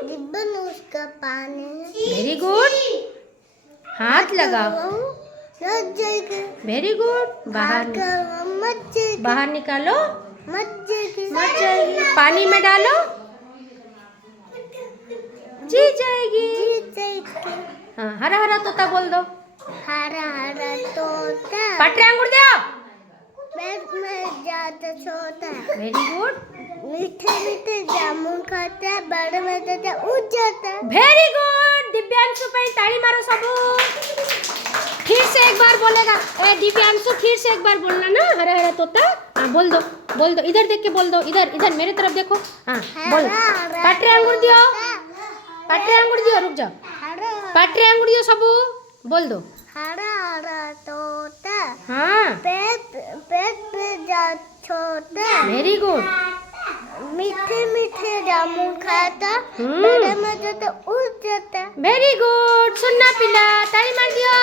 Ribbon उसका पानी। Very good. हाथ लगाओ। Very good. बाहर निकालो। मत जाएगी। पानी में डालो। जी जाएगी। हाँ, हरा हरा तोता बोल दो। हरा हरा तोता पटरे अंगूर दो। पेट में ज्यादा छोटा है। Very good. मीठे मीठे जामुन खाता है, बड़े में जाता उठ जाता है। Very good. दिव्यांशु पे ताली मारो सबू। फिर से एक बार बोलेगा। ए दिव्यांशु फिर से एक बार बोलना ना, हरा हरा तोता। हाँ बोल दो, बोल दो। इधर देख के बोल दो। इधर इधर मेरे तरफ देखो। हाँ बोल। पटरे अंगूर दियो। पटरे अंगूर दियो। रुक जाओ। पटरे अंगूर दियो सबू। बोल दो। हरा हरा तोता हाँ पेट पेट में ज्यादा छोटा। Very good. मीठे मीठे जामुन खाता, बड़े में जाता उठ जाता। Very good. सुनना पिला ताली मार दियो।